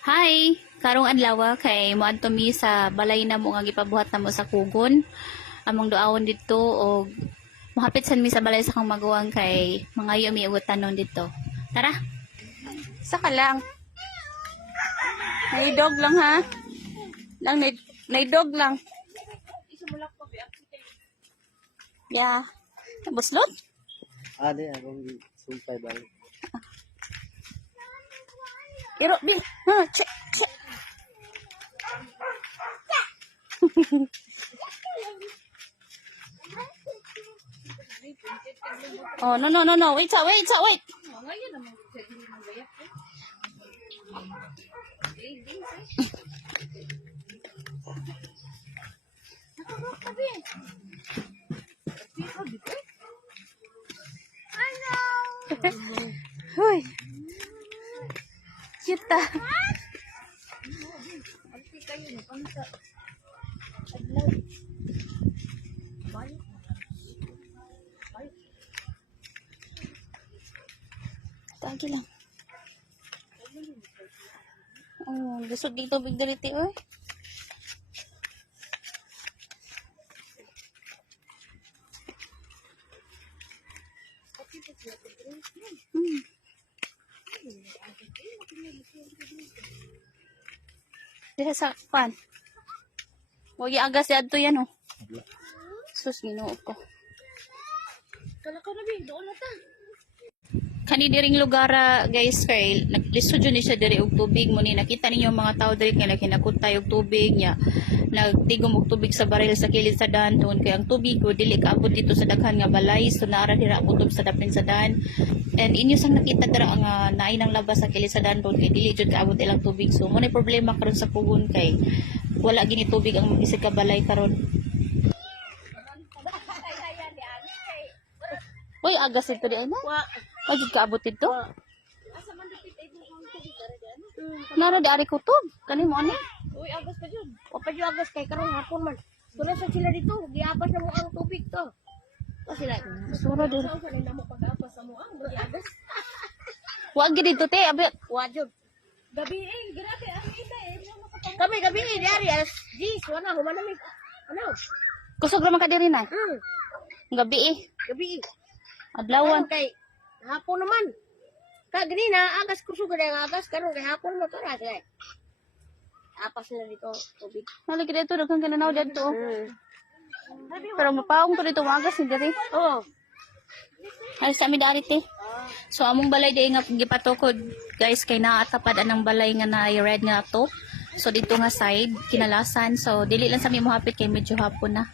Hi, karong adlaw kay moadto mi sa balay na mo nga gipabuhat namo sa kugon. Among duawon dito og mohapit sad mi sa balay sa kang maguwang kay mangayo mi ugot tanon dito. Tara. Saka lang. Naidog lang ha. Lang naidog lang. Yeah. Buslot? Ada akong sumpay balik. Iro bi. Ha, check. Oh, no. Wait. Hoy. Cute ah. Tagi lang. Oh, busog dito tubig diriti oy. Dito sa pan. Huwag i-agas yan to yan oh. Sus, ginuo ko. Kani diring lugar guys kay naglisod yun ni siya diri og tubig mo ni nakita ninyo ang mga tao diri nga kinakutay og tubig niya nagtigom og tubig sa baril sa kilid sa daan doon kay ang tubig ko dili kaabot dito sa daghan nga balay so naara dira kutob sa dapin sa daan and inyo sang nakita dira nga naay nang labas sa kilid sa daan doon kay dili jud kaabot ilang tubig so mo na problema karon sa pugon kay wala gini tubig ang isig ka balay karon. Uy, agas ito di ana. Wajud ka abot dito? Nara di ari kutob. Kani mo ani? Uy, agas pa dyan. O pa dyan agas kay karong hapon man. Sura sa sila dito, giapas na mo ang tubig to. Kasi like, Sura din. saan sa nila mo pag-apas sa mo ang agas? Wag gid dito te, abi. Wajud. Gabi grabe, ang ina Kami gabi ni Darius. Jis, wala humanamig. Ano? Kusog ra man ka diri na. Gabi Gabi. adlawan. Kay hapon naman. Kag na agas kusog na agas karon kay hapon mo to ra kay. Apas na dito tubig. Nali kita dito daghang kananaw dito. Pero mapaong to dito magas ni diri. Oh. Ay sa mi dari te. So among balay day nga gipatukod guys kay naatapad anang balay nga na red nga to. So dito nga side kinalasan. So dili lang sa mi mohapit kay medyo hapon na.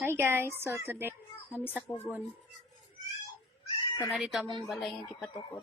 Hi guys, so today kami sa Kugon. So na dito among balay nga gipatukod.